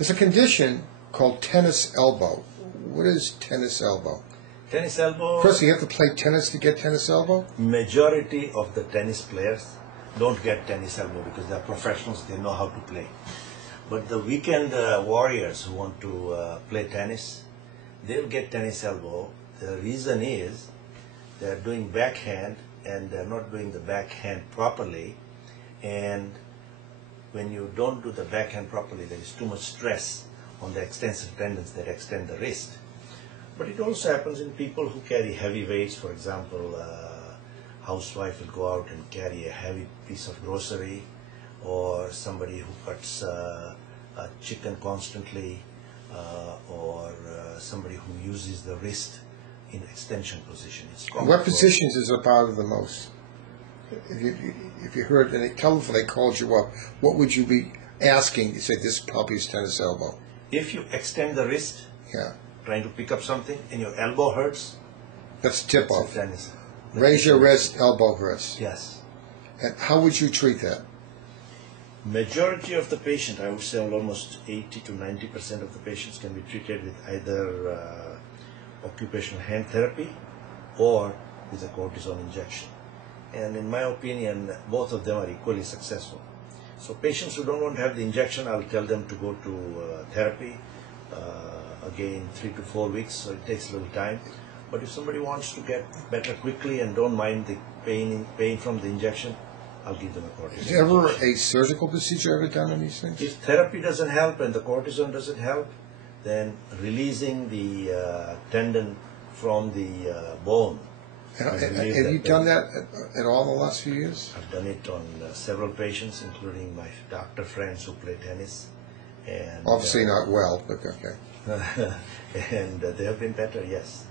There's a condition called tennis elbow. What is tennis elbow? Tennis elbow... First, you have to play tennis to get tennis elbow? Majority of the tennis players don't get tennis elbow because they're professionals, they know how to play. But the weekend warriors who want to play tennis, they'll get tennis elbow. The reason is they're doing backhand and they're not doing the backhand properly, and when you don't do the backhand properly, there is too much stress on the extensor tendons that extend the wrist. But it also happens in people who carry heavy weights. For example, a housewife will go out and carry a heavy piece of grocery, or somebody who cuts chicken constantly, or somebody who uses the wrist in extension position. What positions is it bother the most? If you heard, and tell them if they called you up, what would you be asking? You say, this probably is tennis elbow. If you extend the wrist, yeah, trying to pick up something, and your elbow hurts, that's tip off. Tennis. Raise your wrist, elbow hurts. Yes. And how would you treat that? Majority of the patient, I would say almost 80 to 90% of the patients can be treated with either occupational hand therapy or with a cortisone injection. And in my opinion, both of them are equally successful. So patients who don't want to have the injection, I'll tell them to go to therapy, again 3 to 4 weeks, so it takes a little time. But if somebody wants to get better quickly and don't mind the pain from the injection, I'll give them a cortisone. Is there ever a surgical procedure ever done on these things? If therapy doesn't help and the cortisone doesn't help, then releasing the tendon from the bone. Have you done that at all in the last few years? I've done it on several patients, including my doctor friends who play tennis. And obviously not well, but okay. And they have been better, yes.